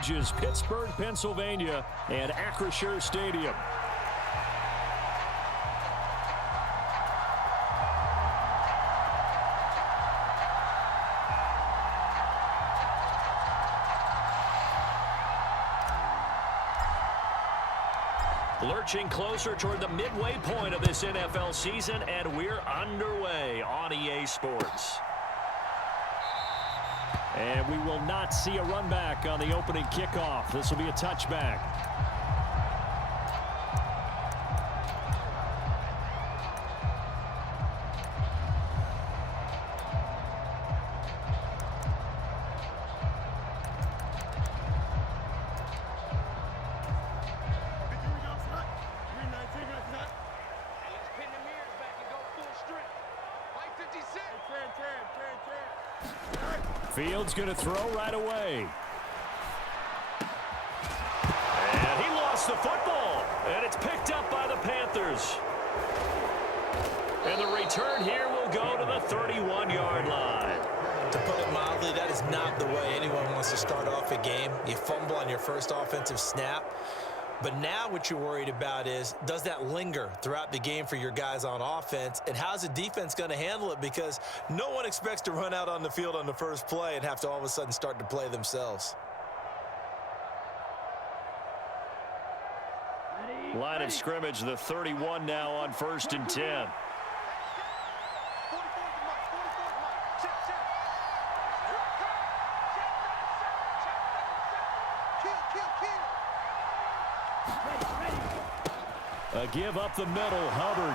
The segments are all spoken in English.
bridges, Pittsburgh, Pennsylvania, and Acrisure Stadium. Lurching closer toward the midway point of this NFL season, and we're underway on EA Sports. And we will not see a run back on the opening kickoff. This will be a touchback. Fields going to throw right away. And he lost the football. And it's picked up by the Panthers. And the return here will go to the 31-yard line. To put it mildly, that is not the way anyone wants to start off a game. You fumble on your first offensive snap. But now what you're worried about is, does that linger throughout the game for your guys on offense? And how's the defense going to handle it? Because no one expects to run out on the field on the first play and have to all of a sudden start to play themselves. Line of scrimmage, the 31 now on 1st and 10. A give up the middle, Hubbard.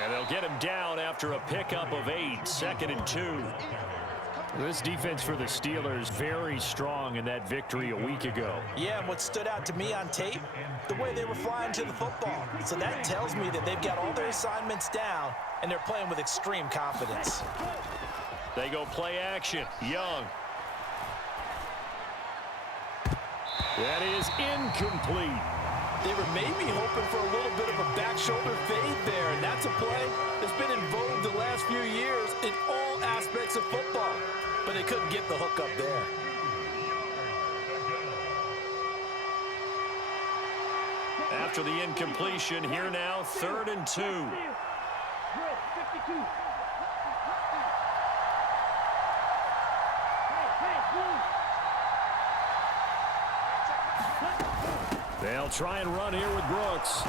And they'll get him down after a pickup of 8, 2nd and 2. This defense for the Steelers very strong in that victory a week ago. Yeah, and what stood out to me on tape, the way they were flying to the football. So that tells me that they've got all their assignments down, and they're playing with extreme confidence. They go play action. Young. That is incomplete. They were maybe hoping for a little bit of a back shoulder fade there, and that's a play that's been in vogue the last few years in all aspects of football. But they couldn't get the hook up there. After the incompletion, here now, 3rd and 2. They'll try and run here with Brooks.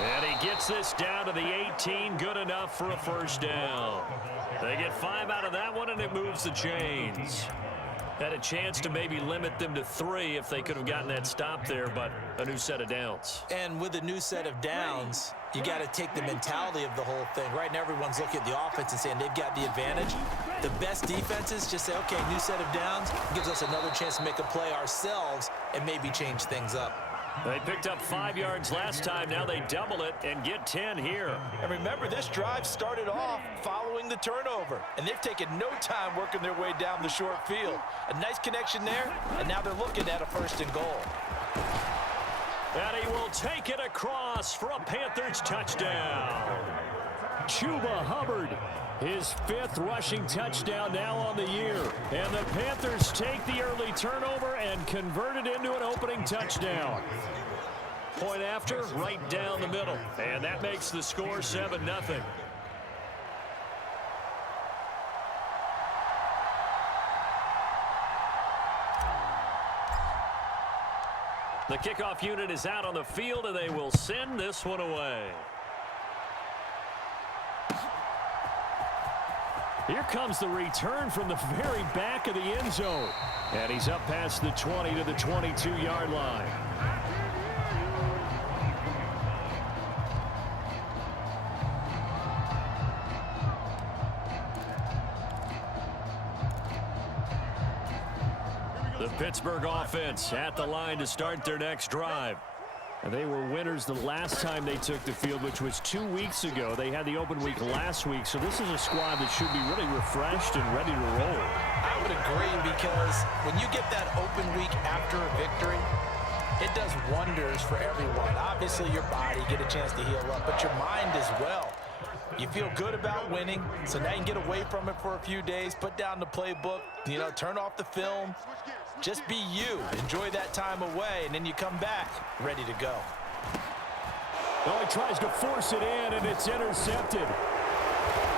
And he gets this down to the 18. Good enough for a first down. They get 5 out of that one, and it moves the chains. Had a chance to maybe limit them to 3 if they could have gotten that stop there, but a new set of downs. And with a new set of downs, you got to take the mentality of the whole thing. Right now, everyone's looking at the offense and saying they've got the advantage. The best defenses just say, okay, new set of downs gives us another chance to make a play ourselves and maybe change things up. They picked up 5 yards last time. Now they double it and get 10 here. And remember, this drive started off following the turnover, and they've taken no time working their way down the short field. A nice connection there, and now they're looking at a 1st and goal. And he will take it across for a Panthers touchdown. Chuba Hubbard, his 5th rushing touchdown now on the year. And the Panthers take the early turnover and convert it into an opening touchdown. Point after, right down the middle. And that makes the score 7-0. The kickoff unit is out on the field, and they will send this one away. Here comes the return from the very back of the end zone. And he's up past the 20 to the 22-yard line. The Pittsburgh offense at the line to start their next drive. And they were winners the last time they took the field, which was 2 weeks ago. They had the open week last week, so this is a squad that should be really refreshed and ready to roll. I would agree, because when you get that open week after a victory, it does wonders for everyone. Obviously, your body, get a chance to heal up, but your mind as well. You feel good about winning, so now you can get away from it for a few days, put down the playbook, turn off the film. Just be you. Enjoy that time away, and then you come back ready to go. Oh, he tries to force it in, and it's intercepted.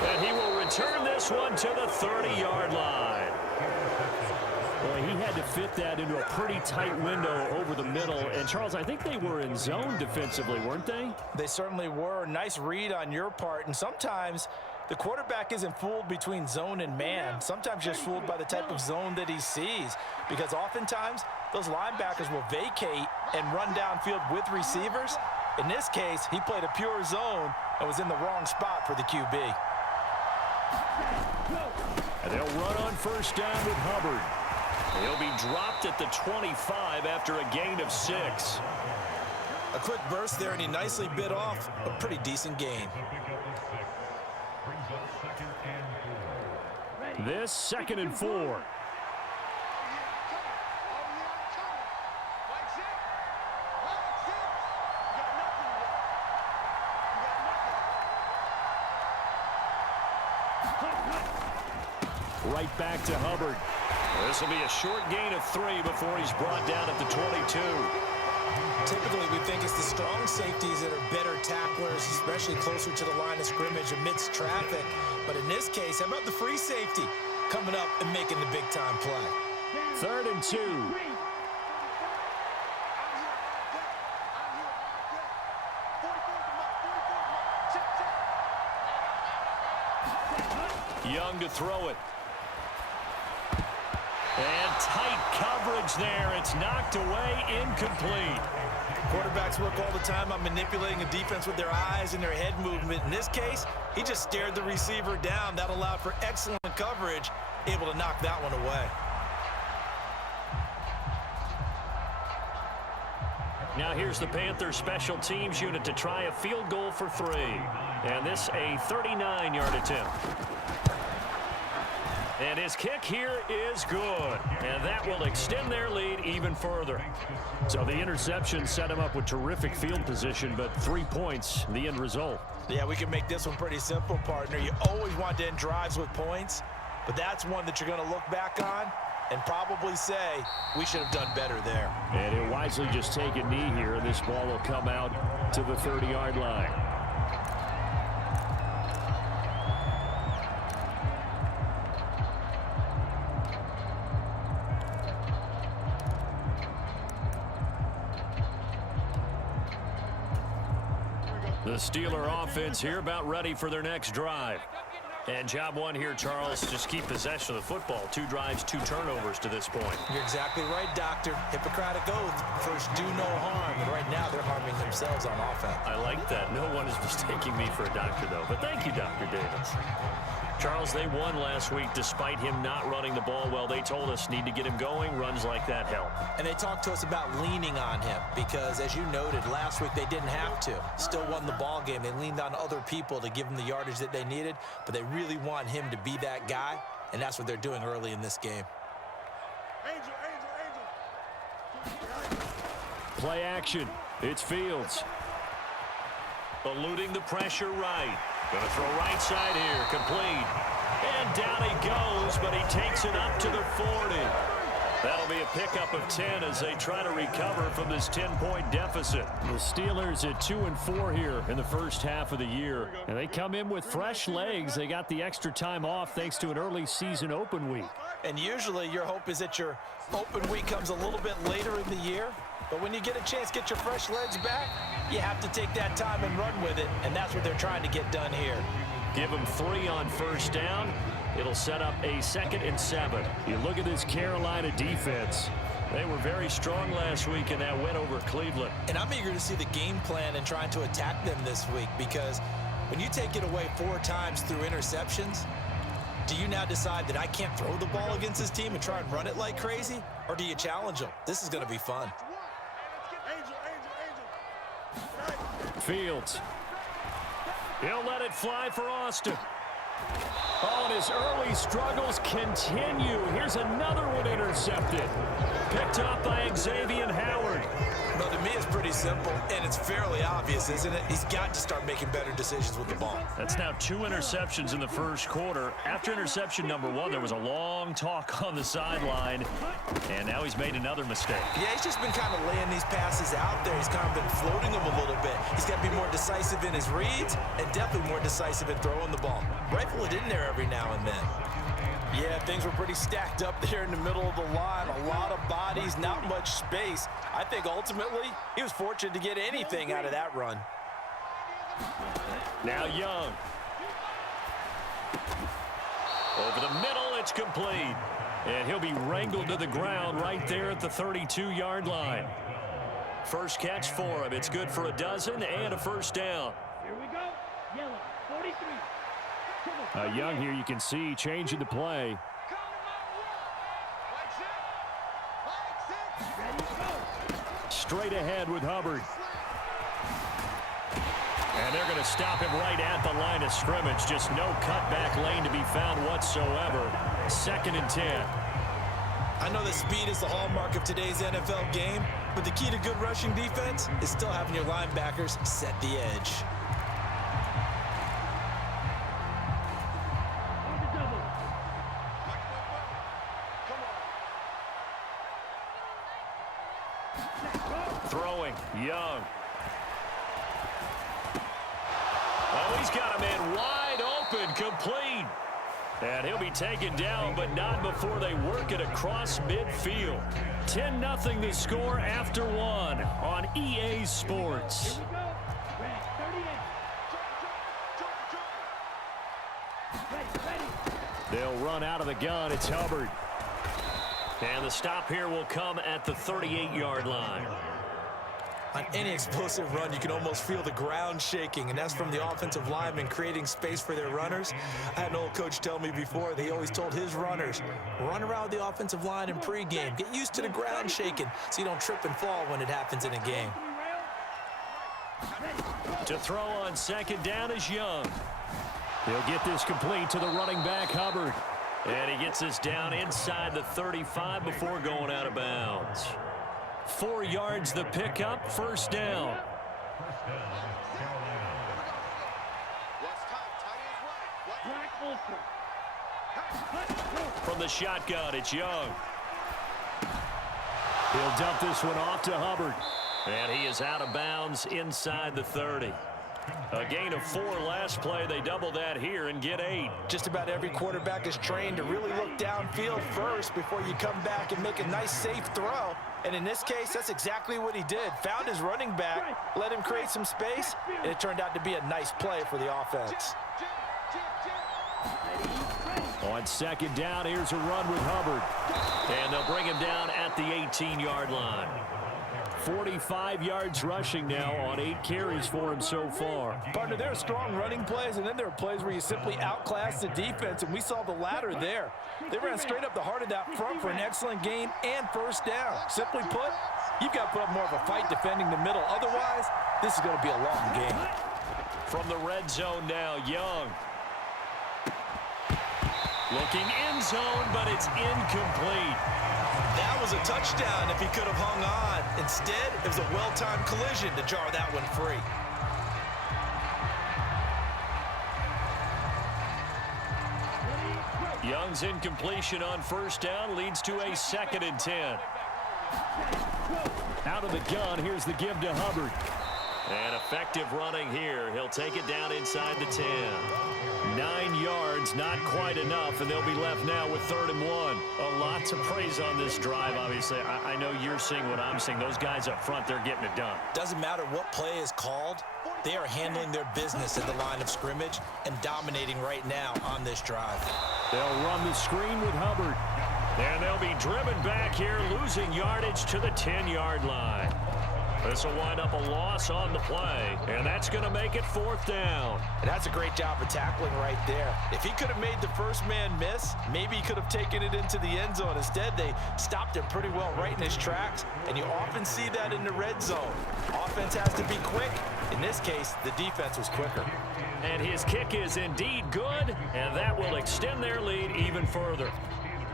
And he will return this one to the 30-yard line. Well, he had to fit that into a pretty tight window over the middle. And, Charles, I think they were in zone defensively, weren't they? They certainly were. Nice read on your part. And sometimes the quarterback isn't fooled between zone and man. Sometimes just fooled by the type of zone that he sees. Because oftentimes those linebackers will vacate and run downfield with receivers. In this case, he played a pure zone and was in the wrong spot for the QB. And they'll run on first down with Hubbard. He'll be dropped at the 25 after a gain of 6. A quick burst there, and he nicely bit off a pretty decent gain. This 2nd and 4. Right back to Hubbard. This will be a short gain of 3 before he's brought down at the 22. Typically, we think it's the strong safeties that are better tacklers, especially closer to the line of scrimmage amidst traffic. But in this case, how about the free safety coming up and making the big-time play? 3rd and 2. Young to throw it. And tight coverage there. It's knocked away, incomplete. Quarterbacks work all the time on manipulating a defense with their eyes and their head movement. In this case, he just stared the receiver down. That allowed for excellent coverage, able to knock that one away. Now here's the Panthers special teams unit to try a field goal for 3. And this a 39-yard attempt. And his kick here is good. And that will extend their lead even further. So the interception set him up with terrific field position, but 3 points, the end result. Yeah, we can make this one pretty simple, partner. You always want to end drives with points, but that's one that you're going to look back on and probably say, we should have done better there. And he'll wisely just take a knee here, and this ball will come out to the 30-yard line. The Steeler offense here about ready for their next drive. And job one here, Charles, just keep possession of the football. 2 drives, 2 turnovers to this point. You're exactly right, Doctor. Hippocratic oath. First, do no harm. And right now, they're harming themselves on offense. I like that. No one is mistaking me for a doctor, though. But thank you, Dr. Davis. Charles, they won last week despite him not running the ball well. They told us need to get him going. Runs like that help. And they talked to us about leaning on him because, as you noted, last week they didn't have to. Still won the ball game. They leaned on other people to give them the yardage that they needed, but they really want him to be that guy, and that's what they're doing early in this game. Play action. It's Fields. Eluding the pressure right. Going to throw right side here. Complete. And down he goes, but he takes it up to the 40. That'll be a pickup of 10 as they try to recover from this 10-point deficit. The Steelers at 2-4 here in the first half of the year. And they come in with fresh legs. They got the extra time off thanks to an early season open week. And usually your hope is that your open week comes a little bit later in the year. But when you get a chance to get your fresh legs back, you have to take that time and run with it. And that's what they're trying to get done here. Give them 3 on first down. It'll set up a 2nd and 7. You look at this Carolina defense. They were very strong last week in that win over Cleveland. And I'm eager to see the game plan and trying to attack them this week because when you take it away 4 times through interceptions, do you now decide that I can't throw the ball against this team and try and run it like crazy? Or do you challenge them? This is going to be fun. Fields. He'll let it fly for Austin. Oh, and his early struggles continue. Here's another one intercepted. Picked up by Xavier Howard. Well, to me, it's pretty simple, and it's fairly obvious, isn't it? He's got to start making better decisions with the ball. That's now 2 interceptions in the first quarter. After interception number 1, there was a long talk on the sideline, and now he's made another mistake. Yeah, he's just been kind of laying these passes out there. He's kind of been floating them a little bit. He's got to be more decisive in his reads and definitely more decisive in throwing the ball. Rifle it in there every now and then. Yeah, things were pretty stacked up there in the middle of the line. A lot of bodies, not much space. I think ultimately he was fortunate to get anything out of that run. Now Young. Over the middle, it's complete. And he'll be wrangled to the ground right there at the 32-yard line. First catch for him. It's good for a dozen and a first down. Here we go. Yellow, 43. Young here, you can see changing the play. Straight ahead with Hubbard. And they're going to stop him right at the line of scrimmage. Just no cutback lane to be found whatsoever. 2nd and 10. I know that speed is the hallmark of today's NFL game, but the key to good rushing defense is still having your linebackers set the edge. Throwing, Young. Oh, he's got a man wide open, complete. And he'll be taken down, but not before they work it across midfield. 10-0 the score after 1 on EA Sports. Here we go. Red, 38. Ready. They'll run out of the gun. It's Hubbard. And the stop here will come at the 38-yard line. On any explosive run, you can almost feel the ground shaking, and that's from the offensive linemen creating space for their runners. I had an old coach tell me before, they always told his runners, run around the offensive line in pregame. Get used to the ground shaking so you don't trip and fall when it happens in a game. To throw on 2nd down is Young. He'll get this complete to the running back, Hubbard. And he gets this down inside the 35 before going out of bounds. 4 yards the pickup, first down. From the shotgun, it's Young. He'll dump this one off to Hubbard. And he is out of bounds inside the 30. A gain of 4 last play. They double that here and get 8. Just about every quarterback is trained to really look downfield first before you come back and make a nice, safe throw. And in this case, that's exactly what he did. Found his running back, let him create some space, and it turned out to be a nice play for the offense. On 2nd down, here's a run with Hubbard. And they'll bring him down at the 18-yard line. 45 yards rushing now on 8 carries for him so far. Partner, there are strong running plays, and then there are plays where you simply outclass the defense, and we saw the latter there. They ran straight up the heart of that front for an excellent gain and first down. Simply put, you've got to put up more of a fight defending the middle. Otherwise, this is going to be a long game. From the red zone now, Young. Looking end zone, but it's incomplete. That was a touchdown if he could have hung on. Instead, it was a well-timed collision to jar that one free. Young's incompletion on first down leads to a 2nd and 10. Out of the gun, here's the give to Hubbard. And effective running here. He'll take it down inside the 10. 9 yards, not quite enough, and they'll be left now with 3rd and 1. A lot to praise on this drive, obviously. I know you're seeing what I'm seeing. Those guys up front, they're getting it done. Doesn't matter what play is called. They are handling their business at the line of scrimmage and dominating right now on this drive. They'll run the screen with Hubbard. And they'll be driven back here, losing yardage to the 10-yard line. This will wind up a loss on the play, and that's going to make it 4th down. And that's a great job of tackling right there. If he could have made the first man miss, maybe he could have taken it into the end zone. Instead, they stopped him pretty well right in his tracks, and you often see that in the red zone. Offense has to be quick. In this case, the defense was quicker. And his kick is indeed good, and that will extend their lead even further.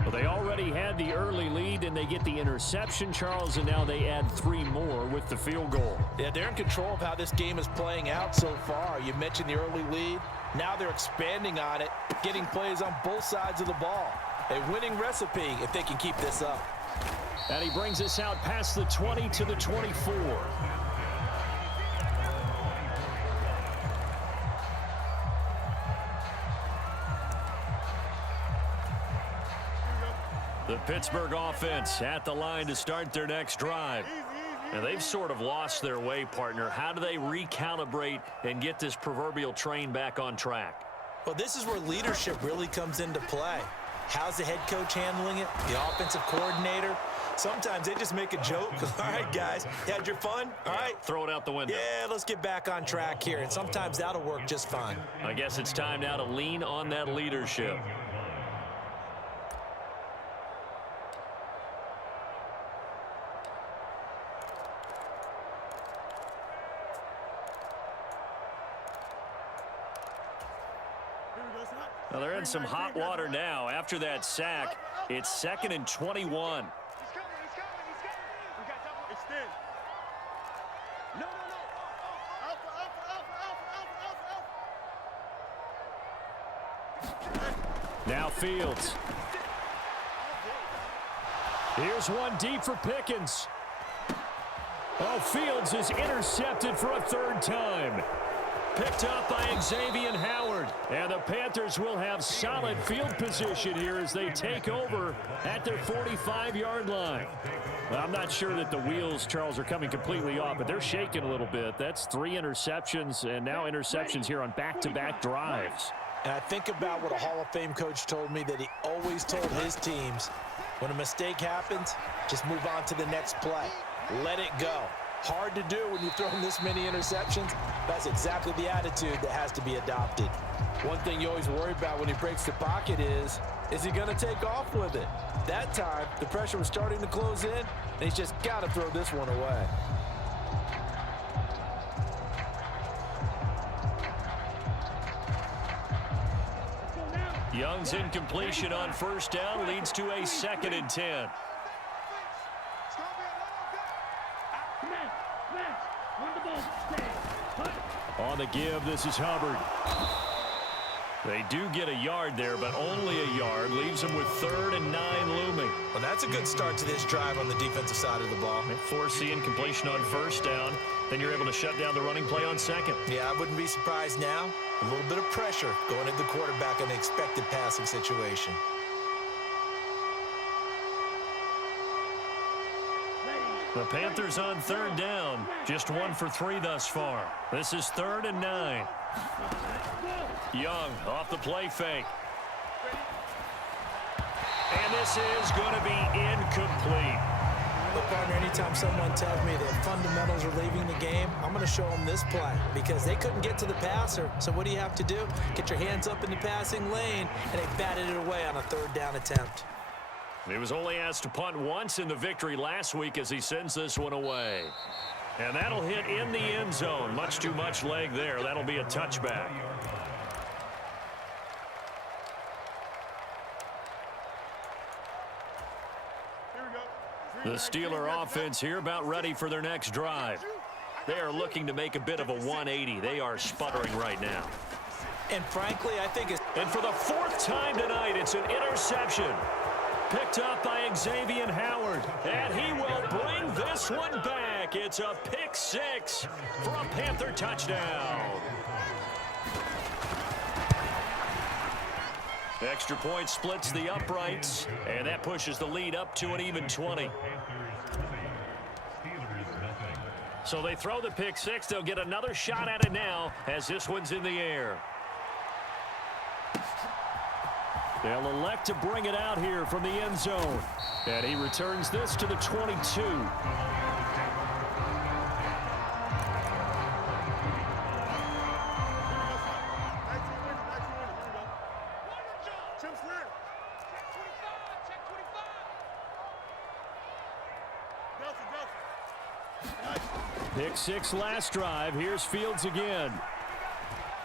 Well, they already had the early lead, and they get the interception, Charles, and now they add 3 more with the field goal. Yeah, they're in control of how this game is playing out so far. You mentioned the early lead. Now they're expanding on it, getting plays on both sides of the ball. A winning recipe if they can keep this up. And he brings us out past the 20 to the 24. The Pittsburgh offense at the line to start their next drive. And they've sort of lost their way, partner. How do they recalibrate and get this proverbial train back on track? Well, this is where leadership really comes into play. How's the head coach handling it? The offensive coordinator? Sometimes they just make a joke. All right, guys, you had your fun? All right. Throw it out the window. Yeah, let's get back on track here. And sometimes that'll work just fine. I guess it's time now to lean on that leadership. Now they're in some hot water now. After that sack, it's 2nd and 21. He's coming. We got double extend. No. Alpha. Now Fields. Here's one deep for Pickens. Oh, Fields is intercepted for a 3rd time. Picked up by Xavier Howard. And the Panthers will have solid field position here as they take over at their 45-yard line. Well, I'm not sure that the wheels, Charles, are coming completely off, but they're shaking a little bit. That's 3 interceptions, and now interceptions here on back-to-back drives. And I think about what a Hall of Fame coach told me that he always told his teams, when a mistake happens, just move on to the next play. Let it go. Hard to do when you throw in this many interceptions. That's exactly the attitude that has to be adopted. One thing you always worry about when he breaks the pocket is he going to take off with it? That time, the pressure was starting to close in, and he's just got to throw this one away. Young's incompletion on 1st down leads to a 2nd and 10. On the give, this is Hubbard. They do get a yard there, but only a yard. Leaves them with 3rd and 9 looming. Well, that's a good start to this drive on the defensive side of the ball. They force the incompletion on 1st down. Then you're able to shut down the running play on 2nd. Yeah, I wouldn't be surprised now. A little bit of pressure going at the quarterback in the expected passing situation. The Panthers on 3rd down. Just 1 for 3 thus far. This is 3rd and 9. Young off the play fake. And this is going to be incomplete. Look, partner, anytime someone tells me that fundamentals are leaving the game, I'm going to show them this play because they couldn't get to the passer. So what do you have to do? Get your hands up in the passing lane, and they batted it away on a 3rd down attempt. He was only asked to punt once in the victory last week as he sends this one away. And that'll hit in the end zone. Much too much leg there. That'll be a touchback. The Steeler offense here about ready for their next drive. They are looking to make a bit of a 180. They are sputtering right now. And frankly, I think it's... And for the 4th time tonight, it's an interception. Picked up by Xavier Howard. And he will bring this one back. It's a pick 6 for a Panther touchdown. Extra point splits the uprights, and that pushes the lead up to an even 20. So they throw the pick 6. They'll get another shot at it now as this one's in the air. They'll elect to bring it out here from the end zone. And he returns this to the 22. Pick 6 last drive. Here's Fields again.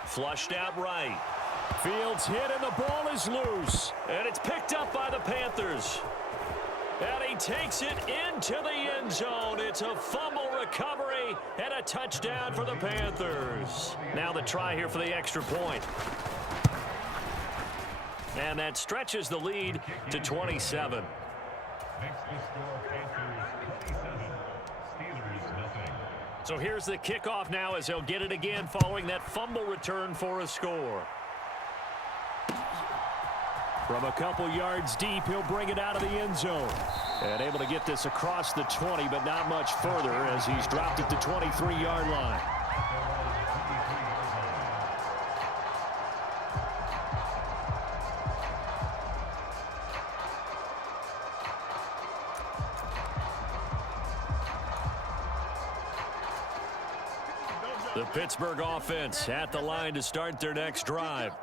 Flushed out right. Fields hit and the ball is loose. And it's picked up by the Panthers. And he takes it into the end zone. It's a fumble recovery and a touchdown for the Panthers. Now the try here for the extra point. And that stretches the lead to 27. So here's the kickoff now as they'll get it again following that fumble return for a score. From a couple yards deep, he'll bring it out of the end zone. And able to get this across the 20, but not much further as he's dropped it to 23-yard line. The Pittsburgh offense at the line to start their next drive.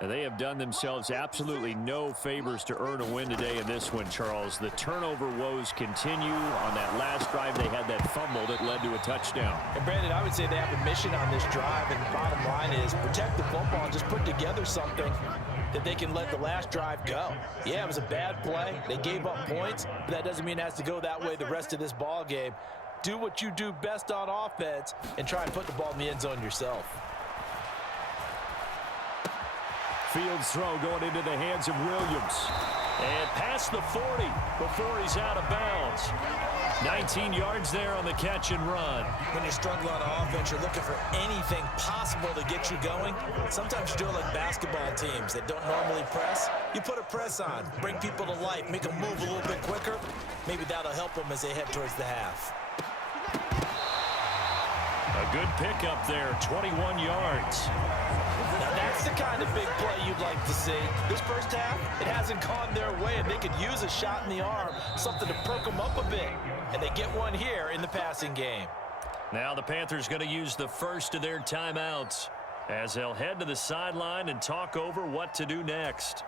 And they have done themselves absolutely no favors to earn a win today in this one, Charles. The turnover woes continue. On that last drive, they had that fumble that led to a touchdown. And Brandon, I would say they have a mission on this drive, and the bottom line is protect the football and just put together something that they can let the last drive go. Yeah, it was a bad play. They gave up points, but that doesn't mean it has to go that way the rest of this ball game. Do what you do best on offense and try and put the ball in the end zone yourself. Fields throw going into the hands of Williams. And past the 40 before he's out of bounds. 19 yards there on the catch and run. When you're struggling on offense, you're looking for anything possible to get you going. Sometimes you do it like basketball teams that don't normally press. You put a press on, bring people to life, make them move a little bit quicker. Maybe that'll help them as they head towards the half. A good pickup there, 21 yards. Now that's the kind of big play you'd like to see. This first half, it hasn't gone their way, and they could use a shot in the arm, something to perk them up a bit. And they get one here in the passing game. Now the Panthers going to use the first of their timeouts as they'll head to the sideline and talk over what to do next.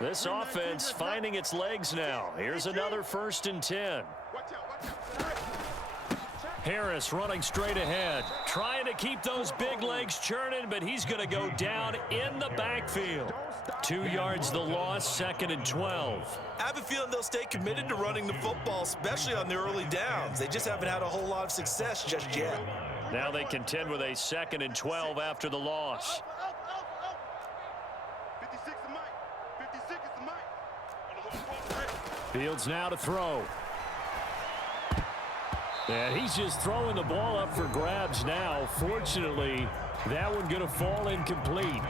This offense finding its legs now. Here's another 1st and 10. Harris running straight ahead, trying to keep those big legs churning, but he's going to go down in the backfield. 2 yards the loss, 2nd and 12. I have a feeling they'll stay committed to running the football, especially on the early downs. They just haven't had a whole lot of success just yet. Now they contend with a 2nd and 12 after the loss. 56 is Mike. 56 is Mike. Fields now to throw. And he's just throwing the ball up for grabs now. Fortunately, that one going to fall incomplete.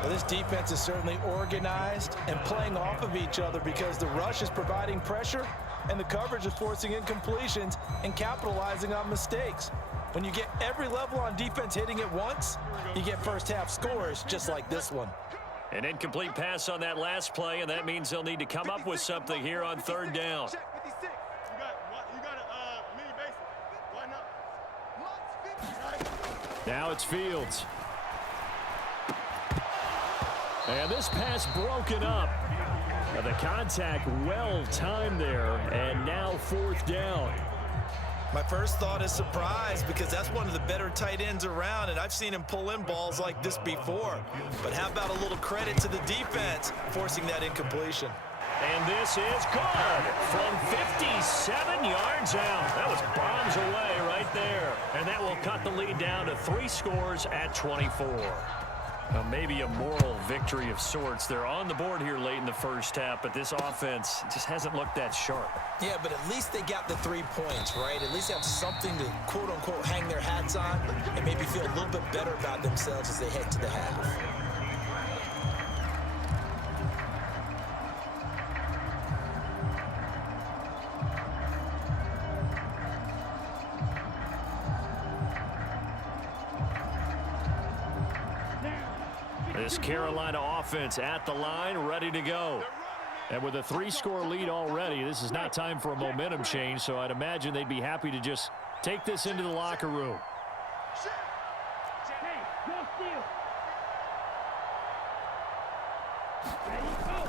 Well, this defense is certainly organized and playing off of each other because the rush is providing pressure and the coverage is forcing incompletions and capitalizing on mistakes. When you get every level on defense hitting at once, you get first half scores just like this one. An incomplete pass on that last play, and that means they'll need to come up with something here on 3rd down. Now it's Fields. And this pass broken up. The contact well timed there, and now 4th down. My first thought is surprise because that's one of the better tight ends around, and I've seen him pull in balls like this before. But how about a little credit to the defense forcing that incompletion? And this is good from 57 yards out. That was bombs away right there. And that will cut the lead down to 3 scores at 24. Maybe a moral victory of sorts. They're on the board here late in the first half, but this offense just hasn't looked that sharp. Yeah, but at least they got the 3 points, right? At least they have something to, quote-unquote, hang their hats on and maybe feel a little bit better about themselves as they head to the half. This Carolina offense at the line, ready to go. And with a 3-score lead already, this is not time for a momentum change, so I'd imagine they'd be happy to just take this into the locker room. Hey, go steal. Ready, go.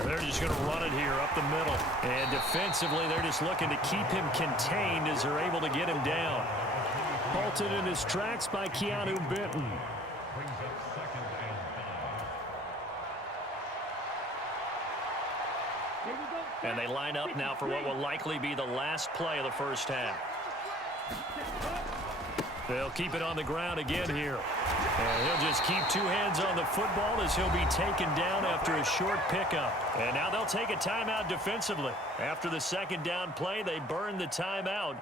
And they're just going to run it here up the middle. And defensively, they're just looking to keep him contained as they're able to get him down. Halted in his tracks by Keanu Benton. And they line up now for what will likely be the last play of the first half. They'll keep it on the ground again here. And he'll just keep two hands on the football as he'll be taken down after a short pickup. And now they'll take a timeout defensively. After the second down play, they burn the timeout,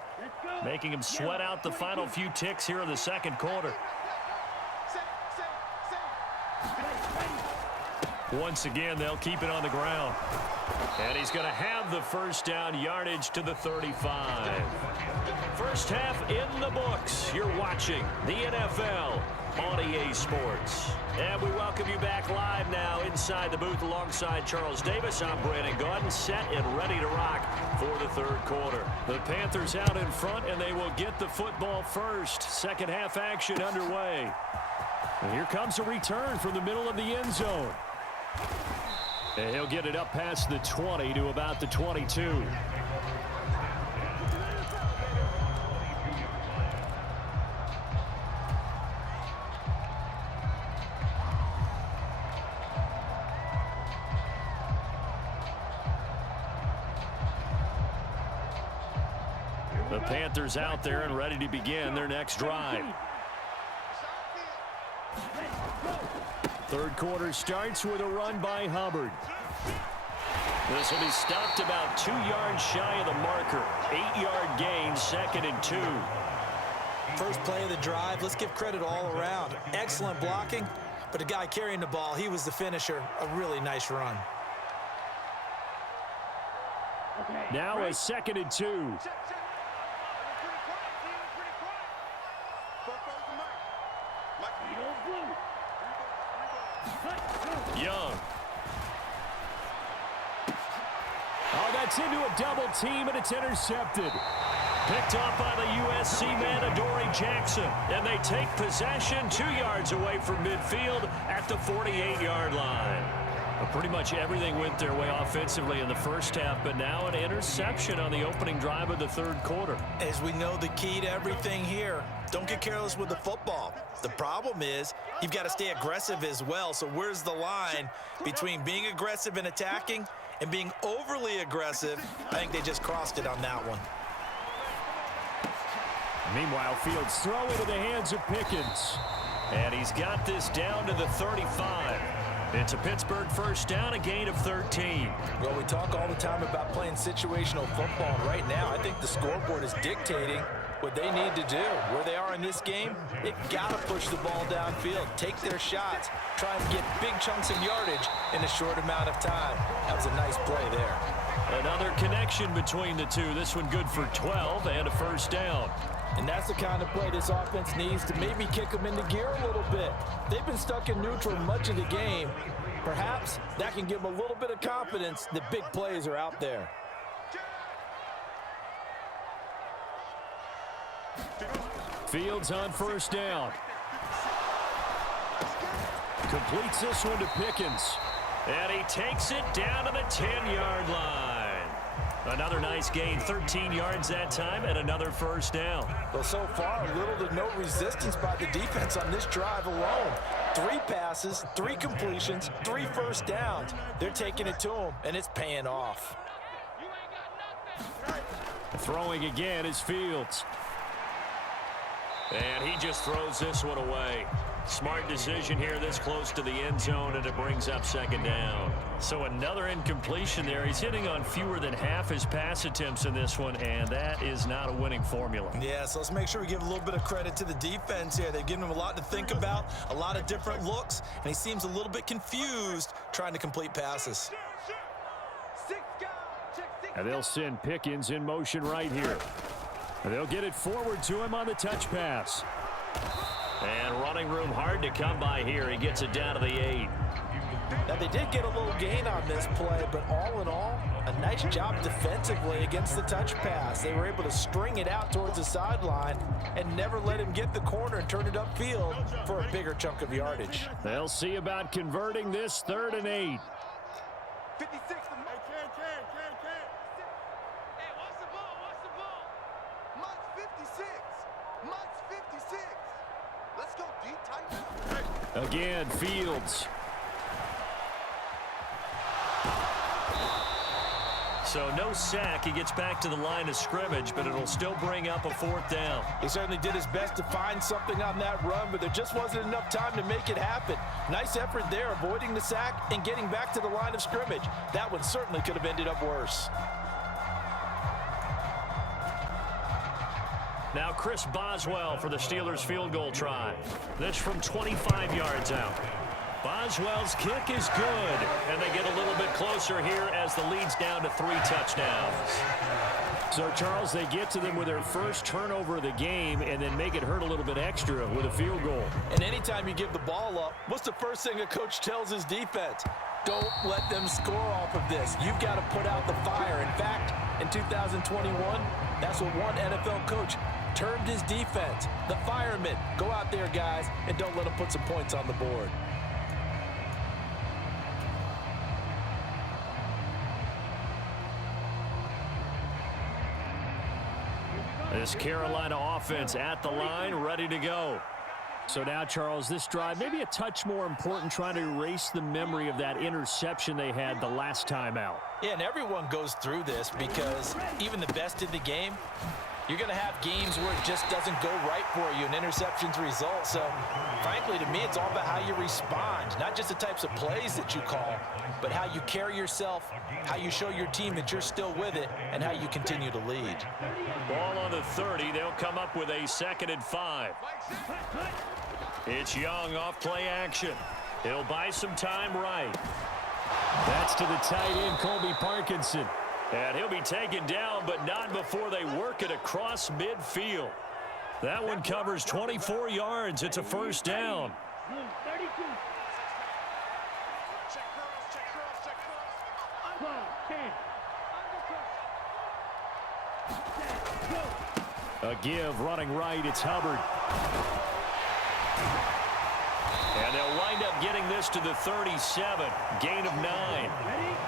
making him sweat out the final few ticks here in the second quarter. Once again, they'll keep it on the ground. And he's going to have the first down yardage to the 35. First half in the books. You're watching the NFL on EA Sports. And we welcome you back live now inside the booth alongside Charles Davis. I'm Brandon Gaudin, set and ready to rock for the third quarter. The Panthers out in front, and they will get the football first. Second half action underway. And here comes a return from the middle of the end zone. And he'll get it up past the 20 to about the 22. The Panthers out there and ready to begin their next drive. Third quarter starts with a run by Hubbard. This will be stopped about 2 yards shy of the marker. 8-yard gain, 2nd and 2. First play of the drive, let's give credit all around. Excellent blocking, but the guy carrying the ball, he was the finisher. A really nice run. Now a 2nd and 2. Young. Oh, that's into a double team, and it's intercepted. Picked off by the USC man, Adoree Jackson. And they take possession 2 yards away from midfield at the 48-yard line. Pretty much everything went their way offensively in the first half, but now an interception on the opening drive of the third quarter. As we know, the key to everything here, don't get careless with the football. The problem is you've got to stay aggressive as well. So where's the line between being aggressive and attacking and being overly aggressive? I think they just crossed it on that one. Meanwhile, Fields throw into the hands of Pickens. And he's got this down to the 35. It's a Pittsburgh first down, a gain of 13. Well, we talk all the time about playing situational football. And right now, I think the scoreboard is dictating what they need to do. Where they are in this game, they've got to push the ball downfield, take their shots, try and get big chunks of yardage in a short amount of time. That was a nice play there. Another connection between the two. This one good for 12 and a first down. And that's the kind of play this offense needs to maybe kick them into gear a little bit. They've been stuck in neutral much of the game. Perhaps that can give them a little bit of confidence that big plays are out there. Fields on first down. Completes this one to Pickens. And he takes it down to the 10-yard line. Another nice gain, 13 yards that time, and another first down. Well, so far, little to no resistance by the defense on this drive alone. 3 passes, 3 completions, 3 first downs. They're taking it to him, and it's paying off. Throwing again is Fields. And he just throws this one away. Smart decision here this close to the end zone, and it brings up second down. So another incompletion there. He's hitting on fewer than half his pass attempts in this one, and that is not a winning formula. Yeah, so let's make sure we give a little bit of credit to the defense here. They've given him a lot to think about, a lot of different looks, and he seems a little bit confused trying to complete passes. And they'll send Pickens in motion right here. And they'll get it forward to him on the touch pass. And running room hard to come by here. He gets it down to the 8. Now, they did get a little gain on this play, but all in all, a nice job defensively against the touch pass. They were able to string it out towards the sideline and never let him get the corner and turn it upfield for a bigger chunk of yardage. They'll see about converting this 3rd and 8. 56. Hey, what's the ball? Much 56. Much 56. Let's go deep, tight. Again, Fields. So no sack. He gets back to the line of scrimmage, but it'll still bring up a 4th down. He certainly did his best to find something on that run, but there just wasn't enough time to make it happen. Nice effort there, avoiding the sack and getting back to the line of scrimmage. That one certainly could have ended up worse. Now Chris Boswell for the Steelers field goal try. This from 25 yards out. Boswell's kick is good, and they get a little bit closer here as the lead's down to 3 touchdowns. So, Charles, they get to them with their first turnover of the game and then make it hurt a little bit extra with a field goal. And anytime you give the ball up, what's the first thing a coach tells his defense? Don't let them score off of this. You've got to put out the fire. In fact, in 2021, that's what one NFL coach termed his defense. The firemen. Go out there, guys, and don't let them put some points on the board. This Carolina offense at the line, ready to go. So now, Charles, this drive maybe a touch more important, trying to erase the memory of that interception they had the last time out. Yeah, and everyone goes through this because even the best in the game, you're going to have games where it just doesn't go right for you, and interceptions result. So, frankly, to me, it's all about how you respond, not just the types of plays that you call, but how you carry yourself, how you show your team that you're still with it, and how you continue to lead. Ball on the 30. They'll come up with a 2nd and 5. It's Young off play action. He'll buy some time right. That's to the tight end, Colby Parkinson. And he'll be taken down, but not before they work it across midfield. That one covers 24 yards. It's a 1st down. 32. A give running right. It's Hubbard. And they'll wind up getting this to the 37. Gain of 9.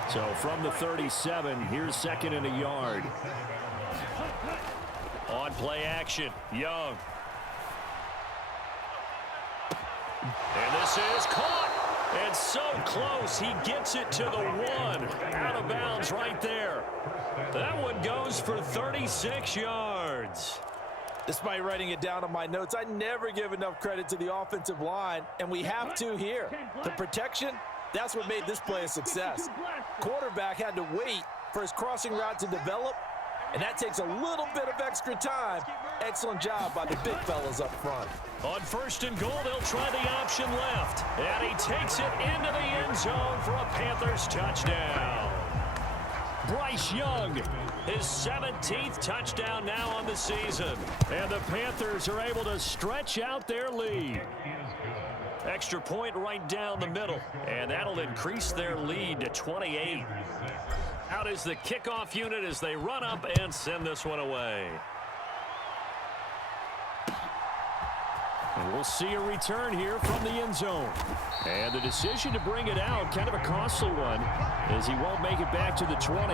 So from the 37, here's 2nd and a yard. On play action, Young. And this is caught. And so close, he gets it to the 1. Out of bounds right there. That one goes for 36 yards. Despite writing it down on my notes, I never give enough credit to the offensive line, and we have to here. The protection, that's what made this play a success. Quarterback had to wait for his crossing route to develop, and that takes a little bit of extra time. Excellent job by the big fellas up front. On 1st and goal, they'll try the option left. And he takes it into the end zone for a Panthers touchdown. Bryce Young, his 17th touchdown now on the season. And the Panthers are able to stretch out their lead. Extra point right down the middle. And that'll increase their lead to 28. Out is the kickoff unit as they run up and send this one away. And we'll see a return here from the end zone. And the decision to bring it out, kind of a costly one, as he won't make it back to the 20.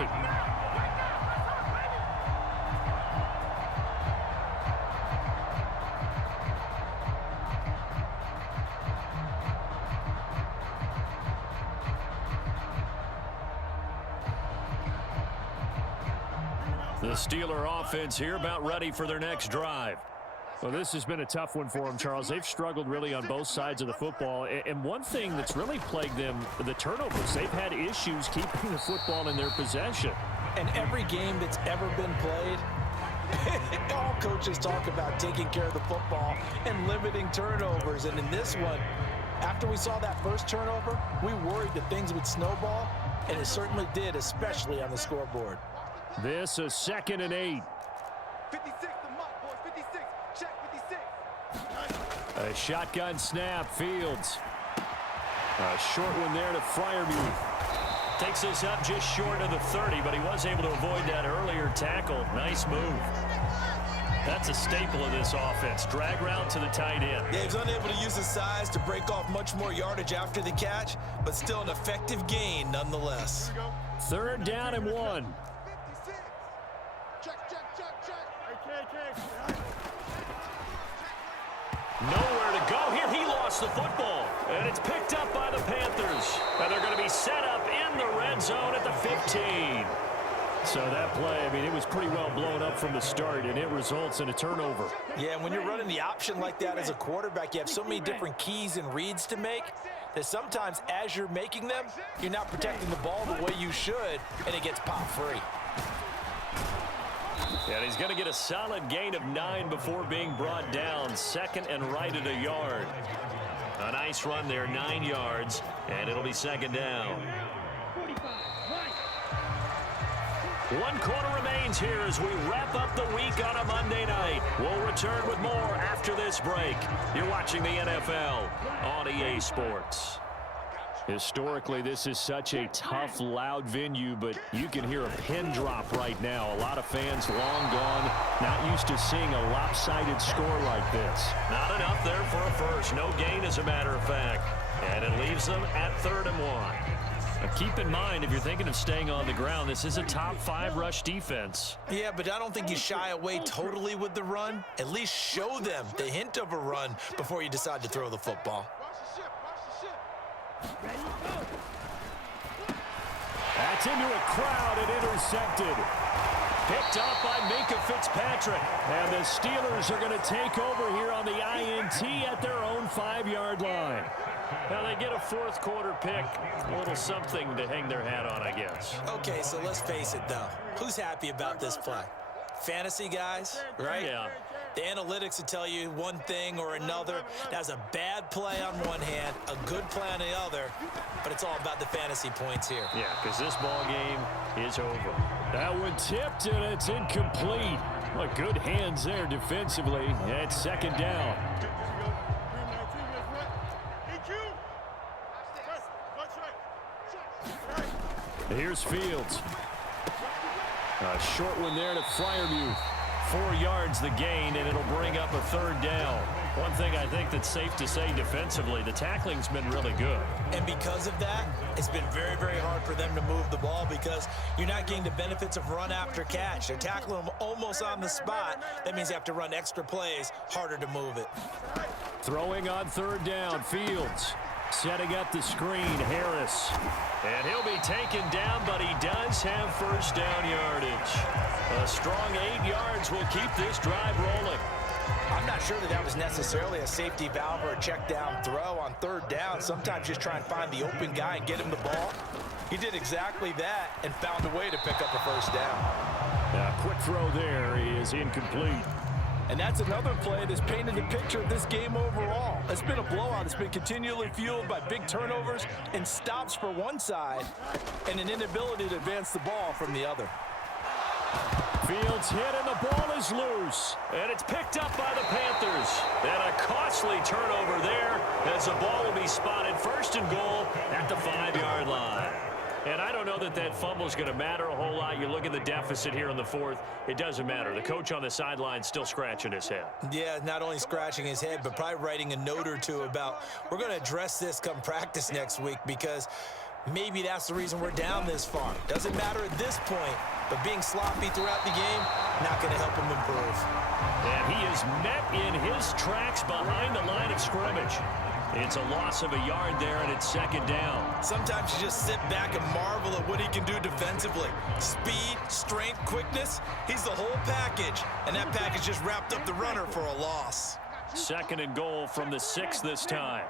The Steeler offense here about ready for their next drive. Well, this has been a tough one for them, Charles. They've struggled really on both sides of the football. And one thing that's really plagued them, the turnovers. They've had issues keeping the football in their possession. And every game that's ever been played, all coaches talk about taking care of the football and limiting turnovers. And in this one, after we saw that first turnover, we worried that things would snowball, and it certainly did, especially on the scoreboard. This is 2nd and 8. 56 the mark, boys. 56. Check 56. A shotgun snap, Fields. A short one there to Freiermuth. Takes this up just short of the 30, but he was able to avoid that earlier tackle. Nice move. That's a staple of this offense. Drag route to the tight end. Yeah, he was unable to use his size to break off much more yardage after the catch, but still an effective gain nonetheless. 3rd down and 1. 56. Check. Nowhere to go here. He lost the football. And it's picked up by the Panthers. And they're going to be set up in the red zone at the 15. So that play, I mean, it was pretty well blown up from the start, and it results in a turnover. Yeah, and when you're running the option like that as a quarterback, you have so many different keys and reads to make that sometimes as you're making them, you're not protecting the ball the way you should, and it gets popped free. And he's going to get a solid gain of 9 before being brought down. Second and right at a yard. A nice run there, 9 yards, and it'll be second down. 1 quarter remains here as we wrap up the week on a Monday night. We'll return with more after this break. You're watching the NFL on EA Sports. Historically, this is such a tough, loud venue, but you can hear a pin drop right now. A lot of fans long gone, not used to seeing a lopsided score like this. Not enough there for a first. No gain, as a matter of fact. And it leaves them at 3rd and 1. Now keep in mind, if you're thinking of staying on the ground, this is a top 5 rush defense. Yeah, but I don't think you shy away totally with the run. At least show them the hint of a run before you decide to throw the football. That's into a crowd and intercepted. Picked up by Minkah Fitzpatrick. And the Steelers are going to take over here on the INT at their own 5-yard line. Now they get a 4th quarter pick. A little something to hang their hat on, I guess. Okay, so let's face it, though. Who's happy about this play? Fantasy guys, right? Yeah. The analytics will tell you one thing or another. That's a bad play on one hand, a good play on the other, but it's all about the fantasy points here. Yeah, because this ball game is over. That one tipped, and it's incomplete. Well, good hands there defensively. It's second down. Here's Fields. A short one there to Fryermuth. 4 yards the gain, and it'll bring up a 3rd down. One thing I think that's safe to say defensively, the tackling's been really good. And because of that, it's been very, very hard for them to move the ball because you're not getting the benefits of run after catch. They're tackling them almost on the spot. That means you have to run extra plays, harder to move it. Throwing on 3rd down, Fields. Setting up the screen, Harris. And he'll be taken down, but he does have 1st down yardage. A strong 8 yards will keep this drive rolling. I'm not sure that was necessarily a safety valve or a check down throw on 3rd down. Sometimes just try and find the open guy and get him the ball. He did exactly that and found a way to pick up a 1st down. Quick throw there is incomplete. And that's another play that's painted a picture of this game overall. It's been a blowout. It's been continually fueled by big turnovers and stops for one side and an inability to advance the ball from the other. Fields hit and the ball is loose. And it's picked up by the Panthers. And a costly turnover there as the ball will be spotted 1st and goal at the 5-yard line. And I don't know that that fumble is going to matter a whole lot. You look at the deficit here in the 4th. It doesn't matter. The coach on the sideline still scratching his head. Yeah, not only scratching his head, but probably writing a note or two about we're going to address this come practice next week because maybe that's the reason we're down this far. Doesn't matter at this point, but being sloppy throughout the game, not going to help him improve. And he is met in his tracks behind the line of scrimmage. It's a loss of a yard there, and it's 2nd down. Sometimes you just sit back and marvel at what he can do defensively. Speed, strength, quickness, he's the whole package. And that package just wrapped up the runner for a loss. 2nd and goal from the 6 this time.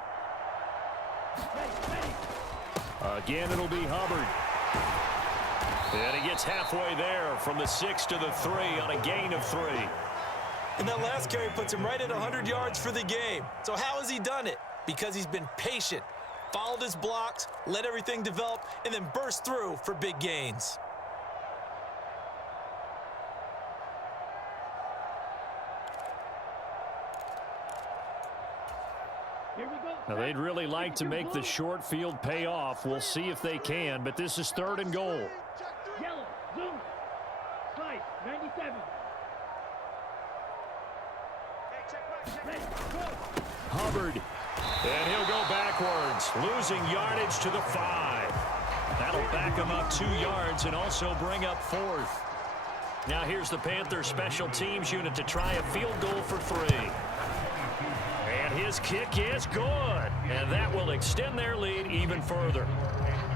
Again, it'll be Hubbard. And he gets halfway there from the 6 to the 3 on a gain of 3. And that last carry puts him right at 100 yards for the game. So how has he done it? Because he's been patient, followed his blocks, let everything develop, and then burst through for big gains. Here we go. Now, they'd really like to make the short field pay off. We'll see if they can, but this is 3rd and goal. Yellow. Zoom. Five. 97. Ready. Go. Hubbard. And he'll go backwards, losing yardage to the 5. That'll back him up 2 yards and also bring up 4th. Now here's the Panthers special teams unit to try a field goal for 3. And his kick is good. And that will extend their lead even further.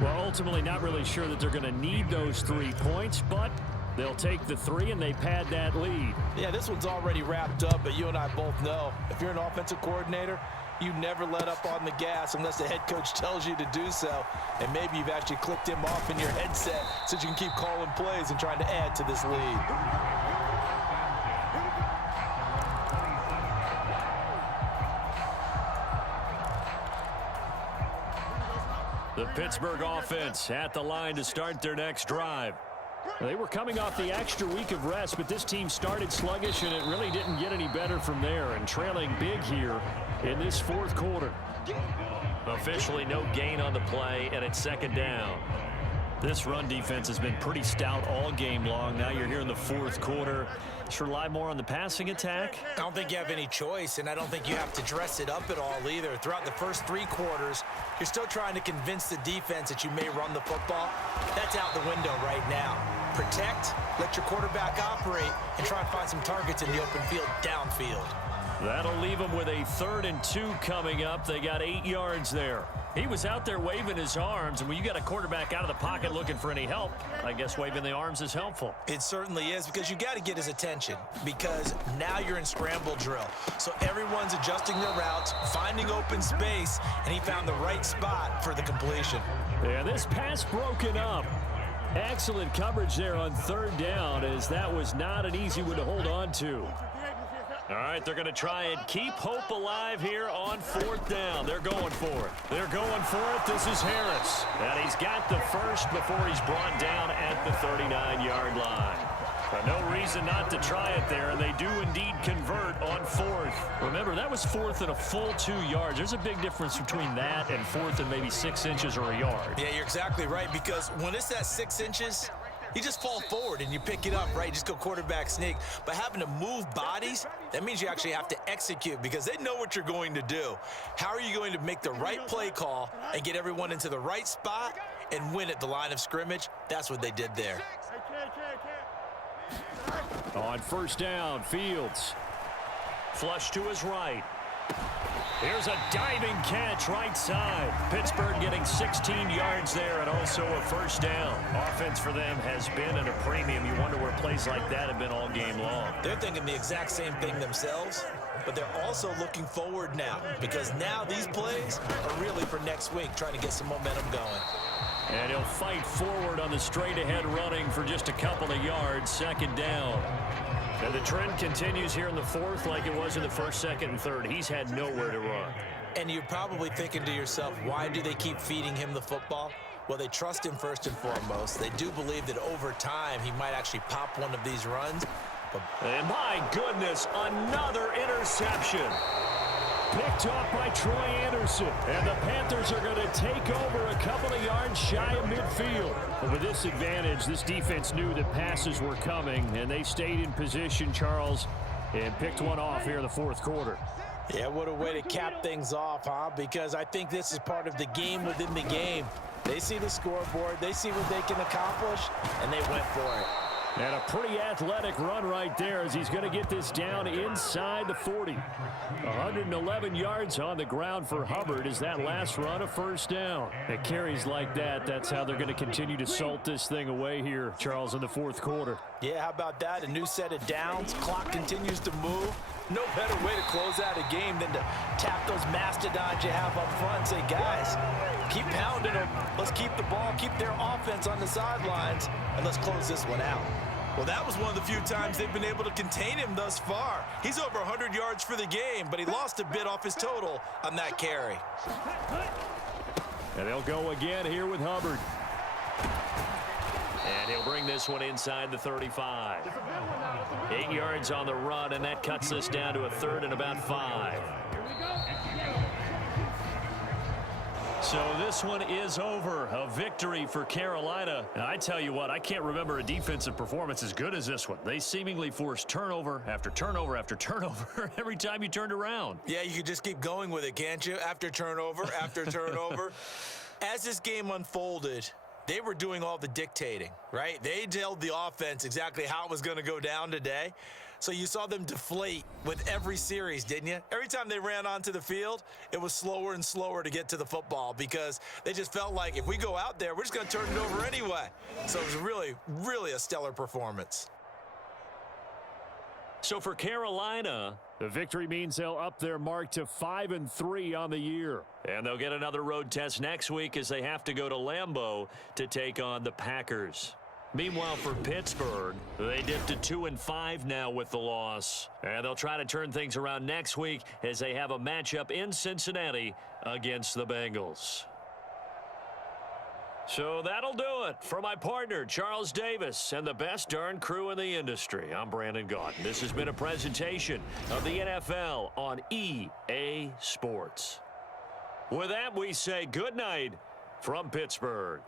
Well, ultimately not really sure that they're going to need those 3 points, but They'll take the 3, and they pad that lead. Yeah, this one's already wrapped up, but you and I both know if you're an offensive coordinator, you never let up on the gas unless the head coach tells you to do so. And maybe you've actually clicked him off in your headset so you can keep calling plays and trying to add to this lead. The Pittsburgh offense at the line to start their next drive. They were coming off the extra week of rest, but this team started sluggish, and it really didn't get any better from there, and trailing big here in this fourth quarter. Officially no gain on the play, and it's second down. This run defense has been pretty stout all game long. Now you're here in the fourth quarter. Should rely more on the passing attack? I don't think you have any choice, and I don't think you have to dress it up at all either. Throughout the first 3 quarters, you're still trying to convince the defense that you may run the football. That's out the window right now. Protect, let your quarterback operate, and try and find some targets in the open field downfield. That'll leave them with a 3rd and 2 coming up. They got 8 yards there. He was out there waving his arms, and when you got a quarterback out of the pocket looking for any help, I guess waving the arms is helpful. It certainly is, because you got to get his attention, because now you're in scramble drill. So everyone's adjusting their routes, finding open space, and he found the right spot for the completion. Yeah, this pass broken up. Excellent coverage there on 3rd down, as that was not an easy one to hold on to. All right, they're going to try and keep hope alive here on 4th down. They're going for it. They're going for it. This is Harris. And he's got the first before he's brought down at the 39-yard line. But no reason not to try it there, and they do indeed convert on 4th. Remember, that was 4th and a full 2 yards. There's a big difference between that and 4th and maybe 6 inches or a yard. Yeah, you're exactly right, because when it's that 6 inches, you just fall forward and you pick it up, right? You just go quarterback sneak. But having to move bodies, that means you actually have to execute, because they know what you're going to do. How are you going to make the right play call and get everyone into the right spot and win at the line of scrimmage? That's what they did there. On 1st down, Fields. Flush to his right. Here's a diving catch right side. Pittsburgh getting 16 yards there and also a 1st down. Offense for them has been at a premium. You wonder where plays like that have been all game long. They're thinking the exact same thing themselves, but they're also looking forward now, because now these plays are really for next week, trying to get some momentum going. And he'll fight forward on the straight-ahead running for just a couple of yards. 2nd down. And the trend continues here in the 4th like it was in the 1st, 2nd, and 3rd. He's had nowhere to run. And you're probably thinking to yourself, why do they keep feeding him the football? Well, they trust him first and foremost. They do believe that over time he might actually pop one of these runs. And my goodness, another interception. Picked off by Troy Anderson. And the Panthers are going to take over a couple of yards shy of midfield. But with this advantage, this defense knew that passes were coming, and they stayed in position, Charles, and picked one off here in the 4th quarter. Yeah, what a way to cap things off, huh? Because I think this is part of the game within the game. They see the scoreboard, they see what they can accomplish, and they went for it. And a pretty athletic run right there as he's going to get this down inside the 40. 111 yards on the ground for Hubbard as that last run a 1st down. It carries like that. That's how they're going to continue to salt this thing away here, Charles, in the 4th quarter. Yeah, how about that? A new set of downs. Clock continues to move. No better way to close out a game than to tap those mastodons you have up front and say, guys, keep pounding them. Let's keep the ball, keep their offense on the sidelines, and let's close this one out. Well, that was one of the few times they've been able to contain him thus far. He's over 100 yards for the game, but he lost a bit off his total on that carry. And they'll go again here with Hubbard. And he'll bring this one inside the 35. 8 yards on the run, and that cuts this down to a 3rd and about 5. So this one is over. A victory for Carolina. And I tell you what, I can't remember a defensive performance as good as this one. They seemingly forced turnover after turnover after turnover every time you turned around. Yeah, you could just keep going with it, can't you? After turnover, after turnover. As this game unfolded, they were doing all the dictating, right? They told the offense exactly how it was going to go down today. So you saw them deflate with every series, didn't you? Every time they ran onto the field, it was slower and slower to get to the football because they just felt like if we go out there, we're just going to turn it over anyway. So it was really, really a stellar performance. So for Carolina, the victory means they'll up their mark to 5-3 on the year. And they'll get another road test next week as they have to go to Lambeau to take on the Packers. Meanwhile, for Pittsburgh, they dipped to 2-5 now with the loss. And they'll try to turn things around next week as they have a matchup in Cincinnati against the Bengals. So that'll do it for my partner, Charles Davis, and the best darn crew in the industry. I'm Brandon Gaudin. This has been a presentation of the NFL on EA Sports. With that, we say good night from Pittsburgh.